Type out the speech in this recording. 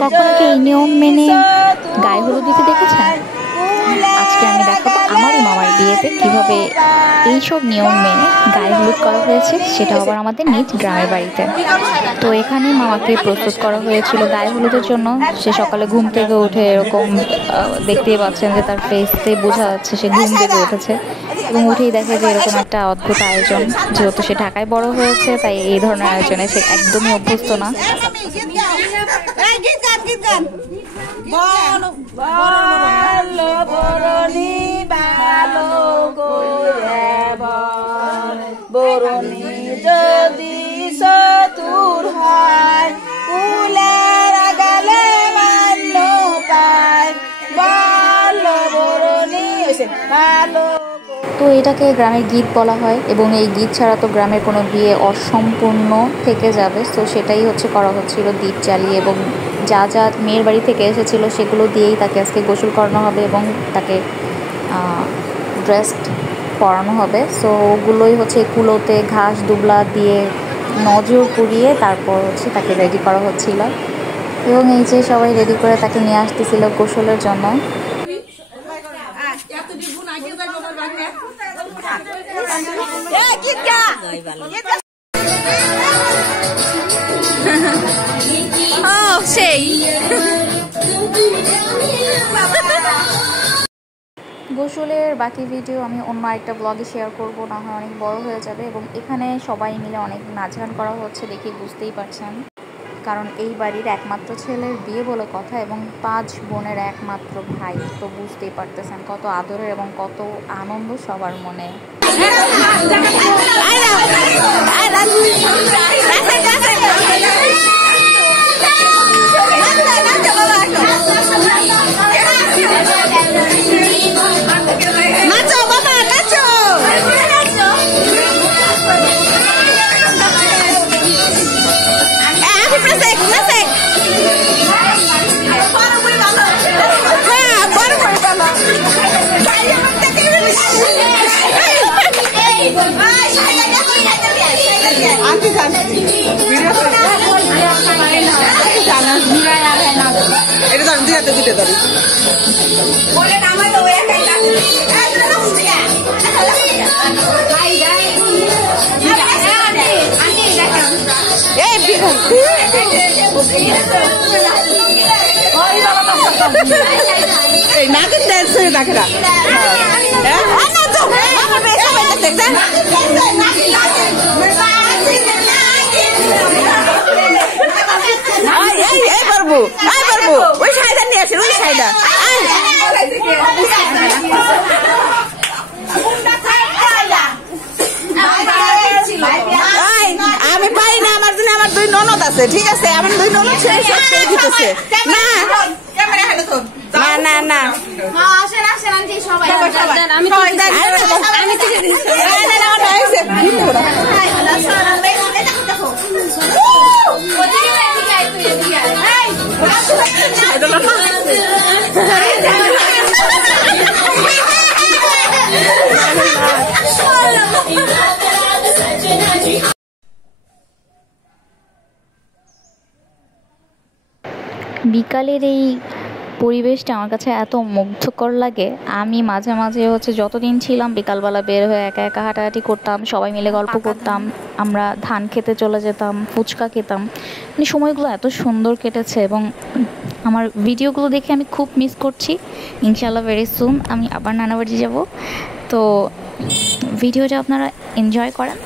কখনো কি এই নিয়ম মেনে গায়ে হলুদ দিতে দেখেছেন? আজকে আমি দেখাবো আমারই মামার বিয়েতে কিভাবে এইসব নিয়ম মেনে গায়ে হলুদ করা হয়েছে, সেটা আবার আমাদের নিজ গ্রামের বাড়িতে। তো এখানে মামাকে প্রস্তুত করা হয়েছিল গায়ে হলুদের জন্য। সে সকালে ঘুম থেকে উঠে এরকম দেখতেই পাচ্ছেন যে তার ফেসতে বোঝা যাচ্ছে সে ঘুম থেকে উঠেছে, এবং উঠেই দেখে যে এরকম একটা অদ্ভুত আয়োজন। যেহেতু সে ঢাকায় বড় হয়েছে, তাই এই ধরনের আয়োজনে সে একদমই অভ্যস্ত না। যদি চতুর হয় কুলের গালে মান্য পায় বরণী ভালো। তো এটাকে গ্রামের গীত বলা হয়, এবং এই গীত ছাড়া তো গ্রামের কোনো বিয়ে অসম্পূর্ণ থেকে যাবে। তো সেটাই হচ্ছে করা হচ্ছিল দীপ জ্বালিয়ে, এবং যা যা মেয়ের বাড়ি থেকে এসেছিল সেগুলো দিয়েই তাকে আজকে গোসল করানো হবে এবং তাকে ড্রেস পরানো হবে। সো ওগুলোই হচ্ছে কুলোতে ঘাস দুবলা দিয়ে নজর পুড়িয়ে তারপর হচ্ছে তাকে রেডি করা হচ্ছিল, এবং এই যে সবাই রেডি করে তাকে নিয়ে আসতেছিল গোসলের জন্য। গোসলের বাকি ভিডিও আমি অন্য একটা ব্লগে শেয়ার করব, না হয় অনেক বড় হয়ে যাবে। এবং এখানে সবাই মিলে অনেক নাচ গান করা হচ্ছে, দেখে বুঝতেই পারছেন, কারণ এই বাড়ির একমাত্র ছেলের বিয়ে বলে কথা, এবং 5 বোনের একমাত্র ভাই। তো বুঝতেই পারতেছেন কত আদরের এবং কত আনন্দ সবার মনে। আমি পারি না, আমার জন্য আমার 2 ননদ আছে, ঠিক আছে? আমার 2 ননদ ছেড়ে দিতেছে না না না না, বিকালের এই পরিবেশটা আমার কাছে এত মুগ্ধকর লাগে। আমি মাঝে মাঝে হচ্ছে যতদিন ছিলাম বিকালবেলা বের হয়ে একা একা হাঁটাহাঁটি করতাম, সবাই মিলে গল্প করতাম, আমরা ধান খেতে চলে যেতাম, ফুচকা খেতাম। মানে সময়গুলো এত সুন্দর কেটেছে, এবং আমার ভিডিওগুলো দেখে আমি খুব মিস করছি। ইনশাআল্লাহ ভেরি সুন আমি আবার নানা বাড়ি যাব। তো ভিডিওটা আপনারা এনজয় করেন।